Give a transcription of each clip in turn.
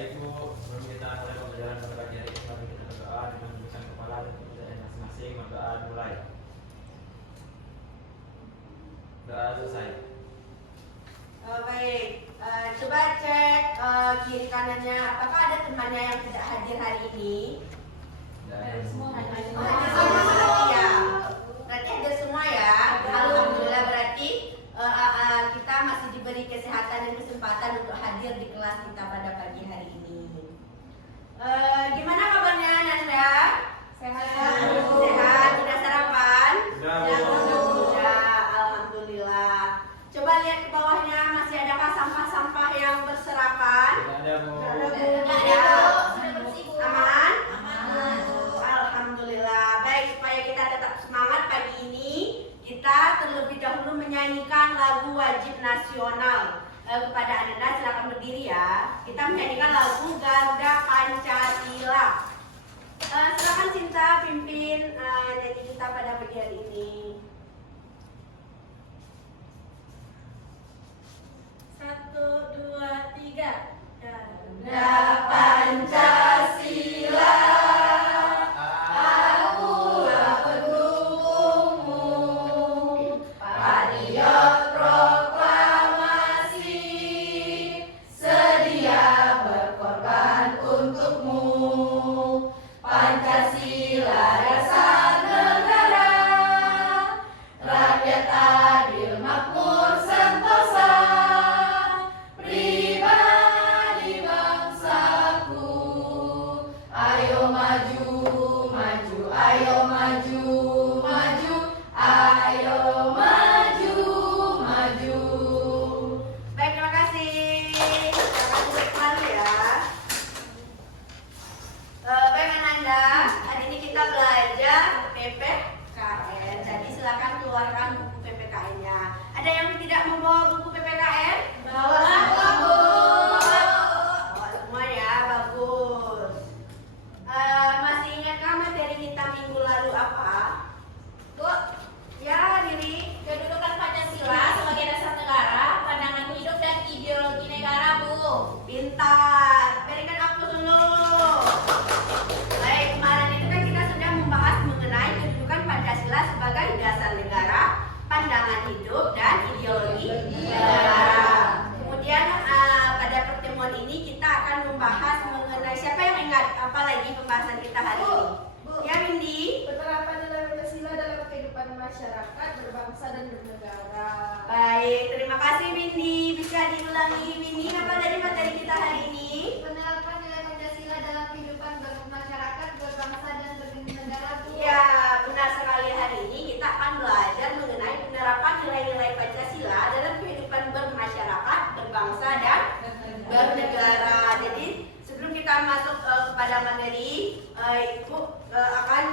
Baik Bu, sebelum kita mulai pembelajaran pada pagi hari ini, mari kita berdoa dengan menundukkan kepala dan kepercayaan masing-masing. Berdoa mulai. Doa selesai. Baik, coba cek kiri kanannya. Apakah ada temannya yang tidak hadir hari ini? Semua Hadir semua ya. Berarti hadir semua ya. Alhamdulillah, berarti kita masih diberi kesehatan dan kesempatan untuk hadir di kelas kita pada pagi hari ini. Gimana kabarnya Nanda? Sehat. Sehat. Sudah sarapan? Sudah. Alhamdulillah. Coba lihat ke bawahnya, masih adakah sampah-sampah yang berserakan? Tidak ada Bu. Tidak ada. Sudah bersih, Bu. Aman? Aman. Alhamdulillah. Baik, supaya kita tetap semangat pagi ini, kita terlebih dahulu menyanyikan lagu wajib nasional. Kepada Ananda, silakan berdiri ya. Kita menyanyikan lagu Garuda Pancasila. Silakan Cinta pimpin nyanyi kita pada pagi hari ini. 1, 2, 3. Garuda Pancasila, akulah pendukungmu, patriot proklamasi, sedia berkorban untukmu. Pancasila dasar negara, rakyat adil makmur sentosa, pribadi bangsaku. Ayo maju, maju, ayo maju, maju, ayo maju, maju. Baik, terima kasih. Silakan duduk kembali ya. Baik Ananda, hari ini kita belajar PPKN. Jadi silakan keluarkan buku PPKN-nya. Ada yang tidak membawa buku PPKN? Bawa semua ya, bagus. Masih ingatkah materi kita minggu lalu apa? Bu, ya diri. Kedudukan Pancasila sebagai dasar negara, pandangan hidup dan ideologi negara, Bu. Pintar. Berikan aku dulu. Baik, kemarin itu kan kita sudah membahas mengenai kedudukan Pancasila sebagai dasar negara, pandangan hidup dan ideologi negara. Kemudian pada pertemuan ini kita akan membahas mengenai, siapa yang ingat apa lagi pembahasan kita hari ini? Bu. Ya, Windy. Penerapan nilai Pancasila dalam kehidupan masyarakat berbangsa dan bernegara. Baik, terima kasih Windy. Bisa diulangi Windy, apa tadi materi kita hari ini? Penerapan nilai Pancasila dalam kehidupan masyarakat berbangsa dan bernegara. Bu. Ya, benar sekali. Hari ini kita akan belajar mengenai penerapan nilai-nilai Pancasila dalam kehidupan bermasyarakat, berbangsa dan bernegara. Jadi sebelum kita masuk kepada materi, Ibu akan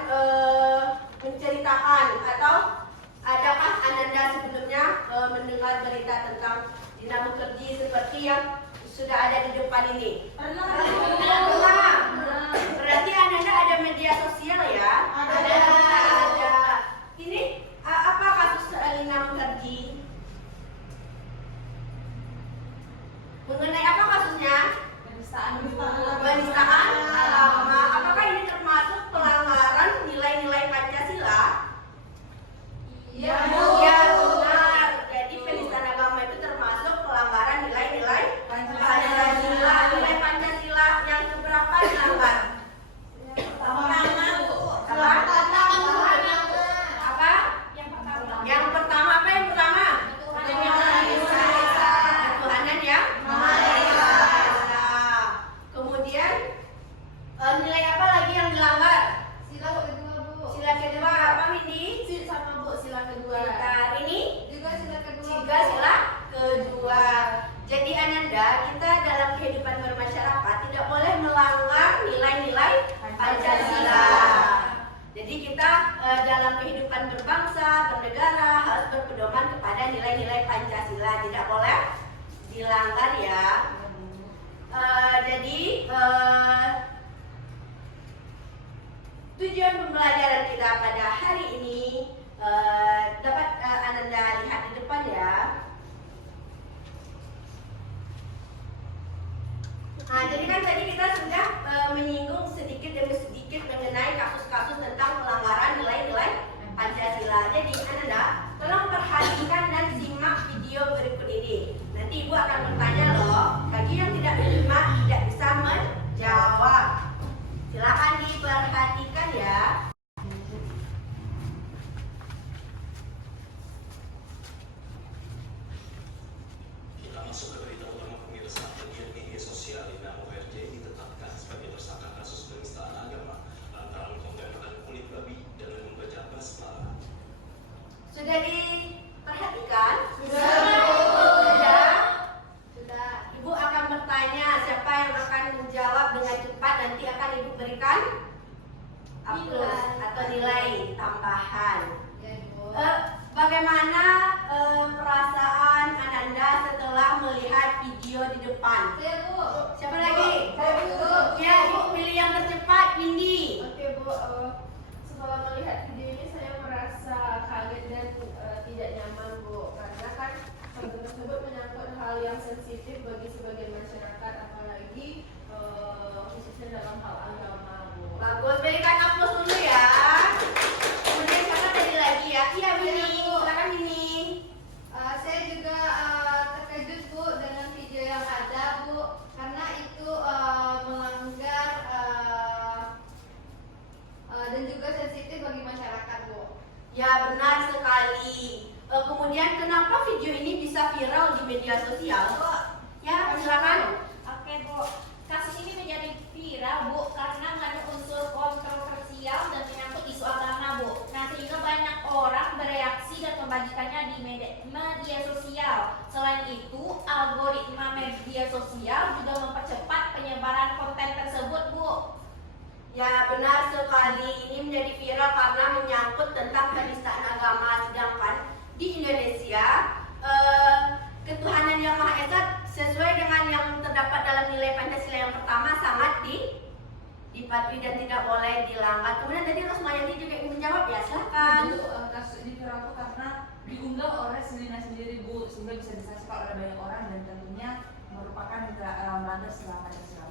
menceritakan atau adakah Ananda sebelumnya mendengar berita tentang Dinamo Kerji seperti yang sudah ada di depan ini? Pernah. Berarti Ananda ada media sosial ya? Ada. Ini apa kasus Dinamo Kerji? Mengenai apa kasusnya? Penistaan agama. Apakah ini termasuk pelanggaran nilai-nilai Pancasila? Iya, Bu. Ya, benar. Jadi penistaan agama itu termasuk pelanggaran nilai-nilai Pancasila. Nilai Pancasila yang keberapa dilanggar? Pertama, Bu. Apa? Yang pertama apa yang pertama? Ketuhanan yang Maha Esa. Kemudian nilai apa lagi yang dilanggar? Sila kedua, Bu. Sila kedua apa, Windy? Sama Bu, sila kedua. Bentar, ini Juga sila kedua. juga sila kedua. Jadi Ananda, kita dalam kehidupan bermasyarakat tidak boleh melanggar nilai-nilai Pancasila. Jadi kita dalam kehidupan berbangsa, bernegara harus berpedoman kepada nilai-nilai Pancasila, tidak boleh dilanggar ya. Jadi tujuan pembelajaran kita pada hari ini dapat Ananda lihat di depan ya. Nah, jadi kan tadi kita sudah menyinggung sedikit demi sedikit mengenai kasus-kasus tentang pelanggaran nilai-nilai Pancasila. Jadi Anda tolong perhatikan dan simak video berikut ini. Nanti Ibu akan bertanya loh, bagi yang tidak menyimak tidak bisa menjawab. Silakan diperhatikan ya. Kita masuk ke berita utama pemirsa. Pegiat media sosial Ina ORJ ditetapkan sebagai tersangka kasus penistaan agama lantaran menggunakan kulit babi dan membaca basmalah. Sudah diperhatikan? Sudah. Ibu akan bertanya siapa yang akan menjawab dengan cepat. Nanti akan Ibu berikan plus atau nilai tambahan. Ya, Ibu. Bagaimana perasaan Ananda setelah melihat video di depan? Saya, Bu. Siapa lagi? Saya, Bu. Ya, Ibu pilih yang tercepat, Windy. Oke Bu, setelah melihat video ini saya merasa kaget dan tidak nyaman Bu, karena kan konten tersebut menyangkut hal yang sensitif bagi sebagian masyarakat, apalagi khususnya dalam hal agama Bu. Bagus, berikan aplaus dulu ya. Kemudian siapa tadi lagi ya? Iya, Windy. Silakan Windy. Saya juga terkejut Bu dengan video yang ada Bu, karena itu melanggar dan juga sensitif bagi masyarakat Bu. Ya, benar sekali. Kemudian kenapa video ini bisa viral di media sosial? Ya, silakan. Oke Bu, kasus ini menjadi viral Bu karena mengandung unsur kontroversial dan menyangkut isu agama Bu. Nah, sehingga banyak orang bereaksi dan membagikannya di media sosial. Selain itu, algoritma media sosial juga mempercepat penyebaran konten tersebut Bu. Ya, benar sekali. Ini menjadi viral karena menyangkut tentang penistaan agama. Sedangkan di Indonesia, ketuhanan yang Maha Esa sesuai dengan yang terdapat dalam nilai Pancasila yang pertama sangat dipatuhi dan tidak boleh dilanggar. Kemudian tadi Rosmayani juga ingin menjawab, ya silakan. Bu, kasus ini viral karena diunggah oleh Selina sendiri Bu, sehingga bisa disaksikan oleh banyak orang dan tentunya merupakan melanggar Pancasila.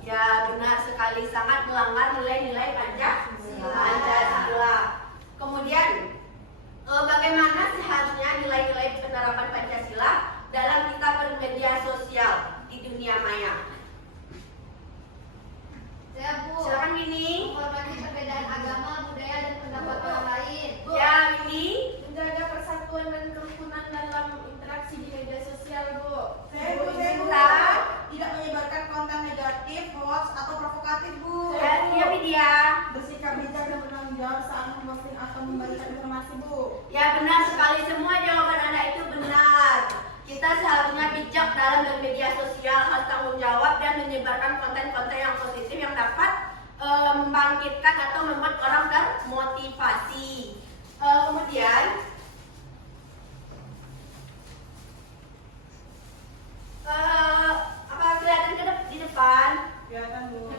Ya, benar sekali, sangat melanggar nilai-nilai Pancasila. Kemudian bagaimana seharusnya nilai-nilai penerapan Pancasila dalam kita bermedia sosial di dunia maya? Saya, Bu. Silakan Winnie. Menghormati perbedaan agama, budaya, dan pendapat orang lain. Ya, Winnie. Menjaga persatuan dan kerukunan dalam interaksi di media sosial Bu. Sebentar. Tidak menyebarkan konten negatif, hoax, atau provokatif, Bu. Ya, Widya. Bersikap bijak dan bertanggung jawab saat memposting atau membagikan informasi, Bu. Ya, benar sekali, semua jawaban Anda itu benar. Kita seharusnya bijak dalam bermedia sosial, harus tanggung jawab dan menyebarkan konten-konten yang positif yang dapat membangkitkan atau membuat orang termotivasi. Kemudian apa kelihatan di depan? Kelihatan, Bu.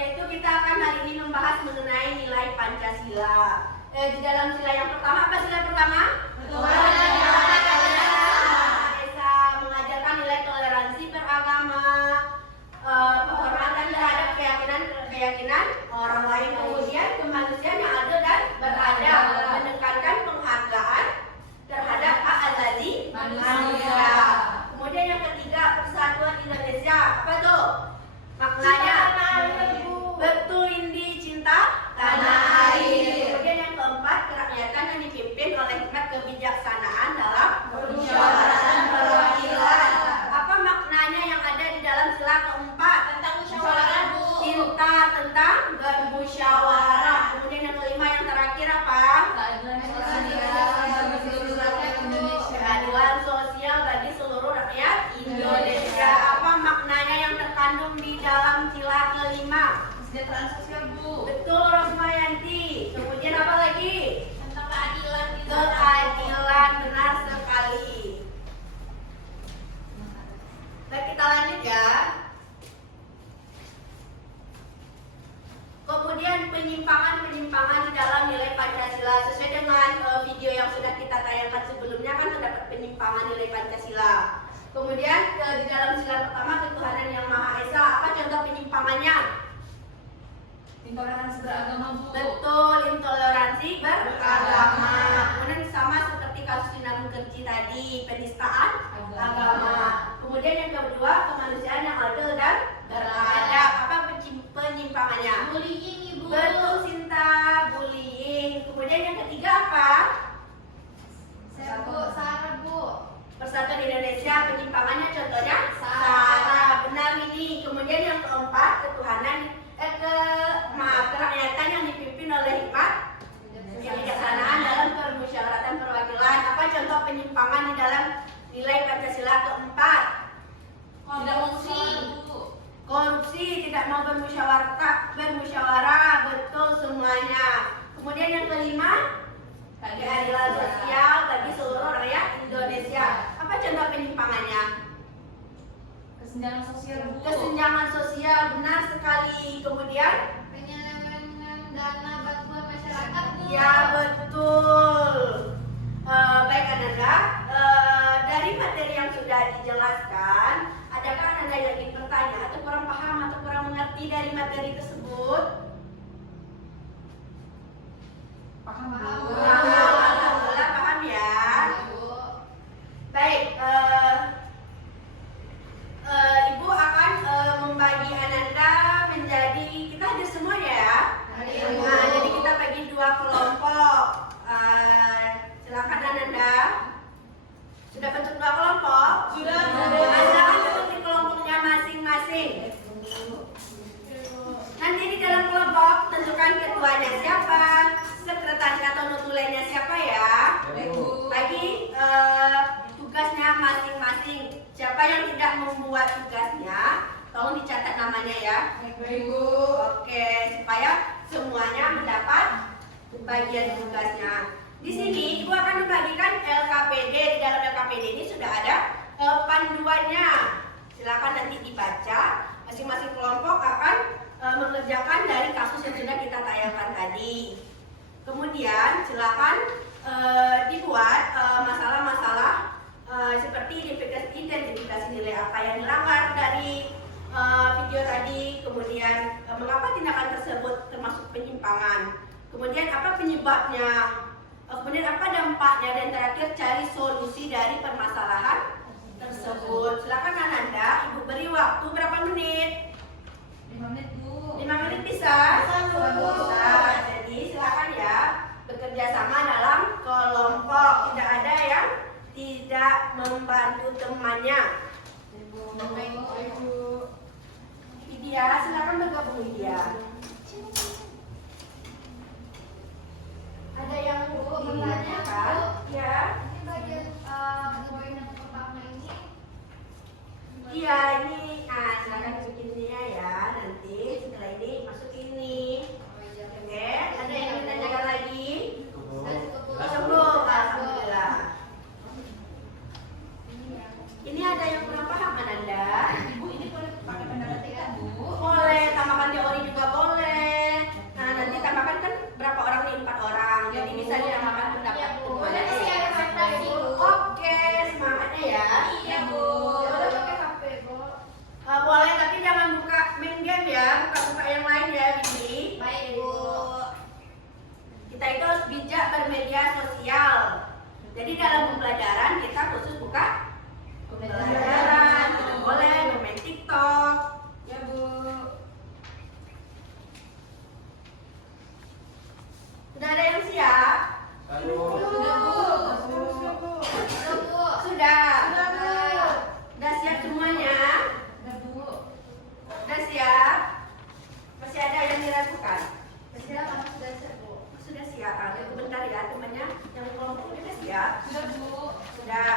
Yaitu kita akan hari ini membahas mengenai nilai Pancasila. Di dalam sila yang pertama, apa sila pertama? Esa mengajarkan nilai toleransi beragama, penghormatan terhadap keyakinan orang lain, kemudian kemanusiaan yang adil dan beradab, menekankan penghargaan terhadap hak asasi manusia. Kemudian yang ketiga, persatuan Indonesia. Apa tuh maknanya? Betul, Indi, cinta tanah air. Kemudian yang keempat, kerakyatan yang dipimpin oleh hikmat kebijaksanaan dalam permusyawaratan perwakilan. Apa maknanya yang ada di dalam sila keempat? Tentang musyawarah Bu. Cinta tentang bermusyawarah. Kemudian yang kelima, yang terakhir apa? Keadilan sosial bagi seluruh rakyat Indonesia. Apa maknanya yang terkandung di dalam sila kelima? Kesejahteraan sosial Bu. Betul, Rosmayanti. Kemudian apa lagi? Tentang keadilan juga. Keadilan, benar sekali. Baik, kita lanjut ya. Kemudian penyimpangan-penyimpangan di dalam nilai Pancasila sesuai dengan video yang sudah kita tayangkan sebelumnya kan terdapat penyimpangan nilai Pancasila. Kemudian di dalam sila pertama ketuhanan yang Maha Esa, apa contoh penyimpangan Intoleransi beragama, Bu. Betul, intoleransi beragama. Kemudian sama seperti kasus Sinamu Kerji tadi, penistaan agama. Kemudian yang kedua, kemanusiaan yang adil dan beradab. Apa penyimpangannya? Bullying, Ibu. Betul, Sinta, bullying. Kemudian yang ketiga apa? Saya Bu, Sarah Bu. Persatuan Indonesia, penyimpangannya contohnya Sarah. Sarah. Benar ini. Kemudian yang keempat, ketuhanan kerakyatan yang dipimpin oleh hikmat kebijaksanaan dalam permusyawaratan perwakilan. Apa contoh penyimpangan di dalam nilai Pancasila keempat? Korupsi. Korupsi, tidak mau bermusyawarah, betul semuanya. Kemudian yang kelima, keadilan sosial bagi seluruh rakyat Indonesia. Apa contoh penyimpangannya? Kesenjangan sosial, Bu. Kesenjangan sosial, benar sekali. Kemudian Penyelewengan dana bantuan masyarakat Bu. ya betul. Baik Ananda, dari materi yang sudah dijelaskan, adakah Ananda yang ingin bertanya atau kurang paham atau kurang mengerti dari materi tersebut? Paham, Bu. Paham, alhamdulillah paham ya. Bu. Baik, Ibu akan membagi Ananda menjadi, kita hadir semua ya. Nah, jadi kita bagi dua kelompok. Silakan Ananda. Sudah bentuk dua kelompok? Sudah. Anda kan bentuk di kelompoknya masing-masing. Nanti di dalam kelompok tentukan ketuanya siapa, sekretaris atau notulenya siapa ya. Bagi tugasnya masing-masing. Siapa yang tidak membuat tugasnya, tolong dicatat namanya ya. Oke, supaya semuanya mendapat bagian tugasnya. Di sini Ibu akan membagikan LKPD. Di dalam LKPD ini sudah ada panduannya. Silakan nanti dibaca. Masing-masing kelompok akan mengerjakan dari kasus yang sudah kita tayangkan tadi. Kemudian silakan dibuat masalah-masalah seperti identifikasi nilai apa yang dilanggar dari video tadi, kemudian mengapa tindakan tersebut termasuk penyimpangan, kemudian apa penyebabnya, kemudian apa dampaknya, dan terakhir cari solusi dari permasalahan tersebut. Silakan Ananda, Ibu beri waktu berapa menit? 5 menit, Bu. 5 menit bisa? Bisa. Jadi silakan ya bekerja sama dalam kelompok. Tidak ada yang tidak membantu temannya. Widya, silakan bergabung Widya. Ada yang Bertanya, kan? Bu. Ya. Ini bagian poin yang pertama ini. Iya ini. Nah, silakan bikinnya ya. Nanti setelah ini masuk ini. Oke. Ada yang ingin ditanyakan lagi? Cukup. Alhamdulillah. Ini ada yang kurang paham Ananda? Ibu, ini boleh pakai pendapat kita, Bu. Boleh, tambahkan teori juga boleh. Nah, nanti tambahkan kan berapa orang nih? 4 orang. Jadi bisa ditambahkan pendapat semuanya. Boleh sih ada fantasi, Bu. Oke, semangatnya ya. Iya, Bu. Boleh pakai HP Bu. Boleh, tapi jangan buka main game ya. Buka-buka yang lain ya, Bibi. Baik, Bu. Kita itu harus bijak bermedia sosial. Jadi dalam pembelajaran kita khusus buka pembelajaran. Tidak boleh bermain TikTok. Ya, Bu. Sudah ada yang siap? Lalu Sudah, Bu. Halo Bu. Sudah. Sudah siap semuanya? Sudah, Bu. Sudah siap? Masih ada yang diragukan? Silakan sudah siap Bu. Sudah siap. Tunggu bentar ya temannya. Yang kelompok sudah siap? Sudah, Bu. Sudah.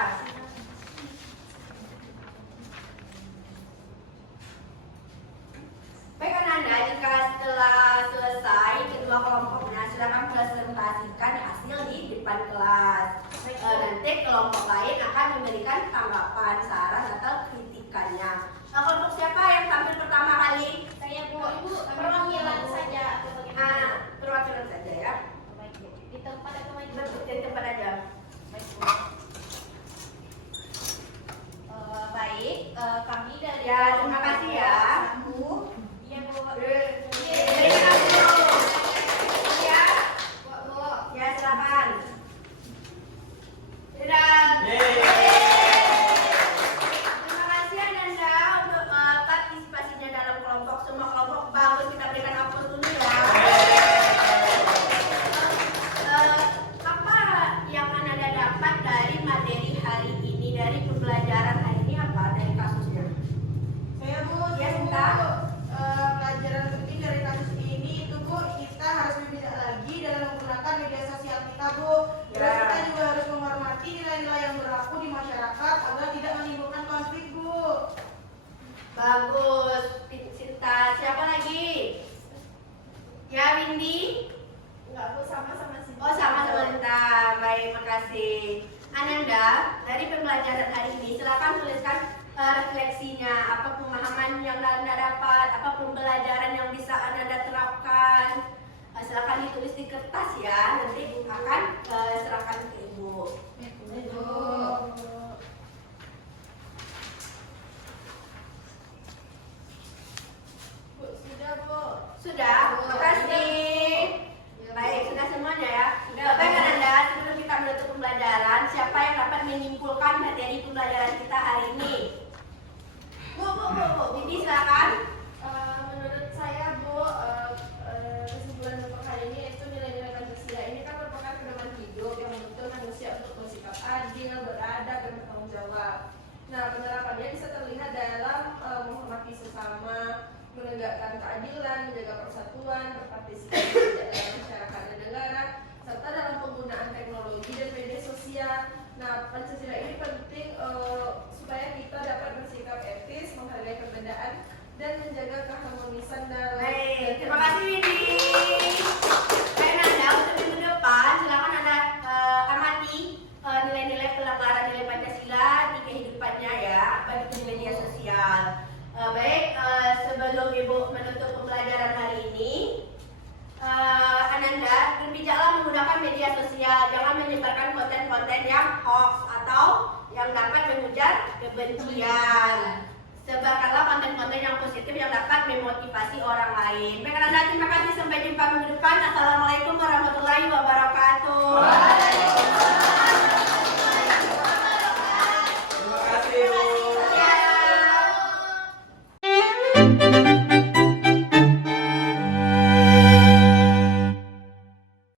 Baik Ananda, jika setelah selesai kedua kelompoknya, silakan presentasikan hasil di depan kelas. Nanti kelompok lain akan memberikan tanggapan, saran atau kritikannya. Kelompok siapa yang tampil pertama kali? Saya, Bu. Ibu, perwakilan saja atau bagaimana? Perwakilan saja ya. Baik, Bu. Di tempat atau maju? Di tempat aja. Baik, Bu. Baik, kami dari Ya, terima kasih ya. Iya, Bu. Berikan Windy? Enggak Bu, sama-sama sih. Oh sama-sama Lita. Baik, makasih. Ananda, dari pembelajaran hari ini silakan tuliskan refleksinya, apa pemahaman yang Anda dapat, apa pembelajaran yang bisa Anda terapkan. Silakan ditulis di kertas ya, nanti Ibu akan serahkan ke Ibu. Bu, sudah Bu. Sudah, makasih. Baik, sudah semuanya ya. Baik Ananda, sebelum kita menutup pembelajaran, siapa yang dapat menyimpulkan materi pembelajaran kita hari ini? Bu, Bibi silakan. Menurut saya Bu, kesimpulan untuk hari ini itu nilai-nilai Pancasila ini kan merupakan pedoman hidup yang menuntut manusia untuk bersikap adil, beradab, dan bertanggung jawab. Nah, penerapannya bisa terlihat dalam menghormati sesama, menegakkan keadilan, menjaga persatuan, berpartisipasi dalam masyarakat dan negara, serta dalam penggunaan teknologi dan media sosial. Nah, Pancasila ini penting supaya kita dapat bersikap etis, menghargai perbedaan, dan menjaga keharmonisan dalam. Baik, terima kasih Windy. Baik Ananda, untuk minggu depan silakan Anda amati nilai-nilai pelanggaran nilai Pancasila di kehidupannya ya, baik di media sosial. Baik, sebelum Ibu menutup pembelajaran hari ini, Ananda berbijaklah menggunakan media sosial, jangan menyebarkan konten-konten yang hoax atau yang dapat menghujat kebencian. Sebarkanlah konten-konten yang positif yang dapat memotivasi orang lain. Baik,